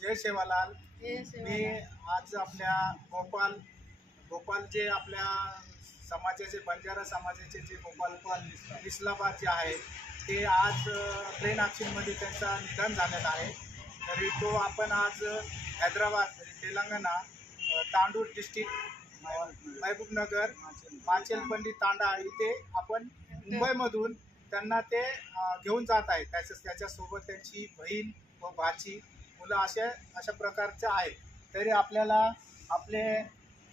जय सेवालाल। मी आज आपल्या गोपाल जे आपल्या समाजाचे बंजारा समाजाचे जे गोपाल इस्लामाबाद जे आहे ते आज ट्रेन ॲक्सिडेंटमध्ये त्यांचा निधन झालेला आहे। तरी तो आपण आज हैदराबाद तेलंगणा तांडूर डिस्ट्रिक्ट महबूबनगर माचेलपल्ली तांडा इथे आपण मुंबईमधून त्यांना ते घेऊन जात आहेत। त्याच्यासोबत त्यांची बहीण व भाची मुलं अशा प्रकारचे आहेत। तरी आपल्याला आपले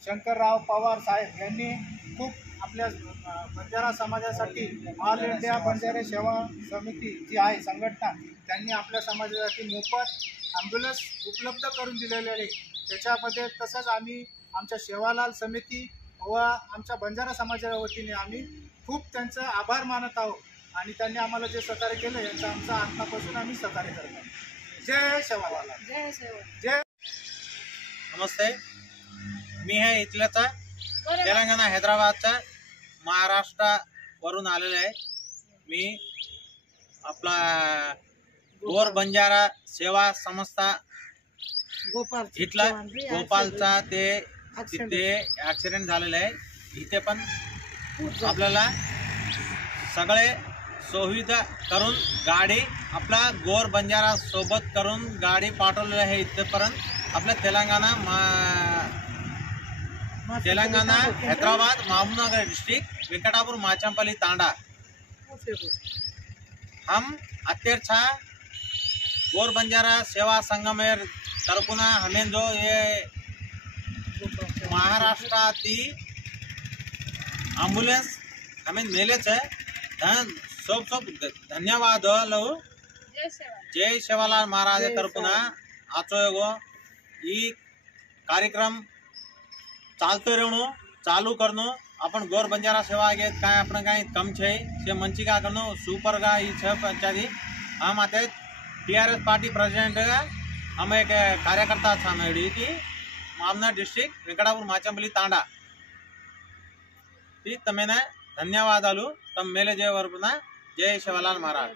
शंकरराव पवार साहेब यांनी खूप आपल्या बंजारा समाजासाठी ऑल इंडिया बंजारा सेवा समिती जी आहे संघटना त्यांनी आपल्या समाजासाठी मोफत ॲम्ब्युलन्स उपलब्ध करून दिलेले आहे। त्याच्यामध्ये तसंच आम्ही आमच्या सेवालाल समिती व आमच्या बंजारा समाजाच्या वतीने आम्ही खूप त्यांचं आभार मानत आहोत आणि त्यांनी आम्हाला जे सहकार्य केलं यांचं आमचा आत्मापासून आम्ही सहकार्य करतो। जय सेवालाल। जय सेवा। जय। नमस्ते, मी हे इथल्याचा तेलंगणा हैदराबादचा महाराष्ट्रावरून आलेलो आहे। मी आपला गोर बंजारा सेवा संस्था इथला गोपालचा ते तिथे ॲक्सिडेंट झालेला आहे। इथे पण आपल्याला सगळे सुविधा करून गाडी आपला गोर बंजारा सोबत करून गाडी पाठवलेली आहे इथपर्यंत आपल्या तेलंगाना हैदराबाद महबूबनगर डिस्ट्रिक्ट वेंकटापुर माचंपल्ली तांडा। हम अत्यर्था गोर बंजारा सेवा संगमेर तरफुना हमें जो ये महाराष्ट्राती एम्बुलेंस हमें मेलेच है सब धन्यवाद लव। जय सेवालाल महाराज तरफुना आचो ई कार्यक्रम चालतो रहनो चालू करनो अपन गोर बंजारा सेवा के काय आपण काय कम छे से मंची का करनो सुपर का ई छ पंचायती हम आते टीआरएस पार्टी प्रेसिडेंट हम एक कार्यकर्ता था मेडी की मामना डिस्ट्रिक्ट वेंकटापुर माचंपल्ली तांडा ती तमेने धन्यवादालु तम मेले जय वरपुना जय सेवालाल महाराज।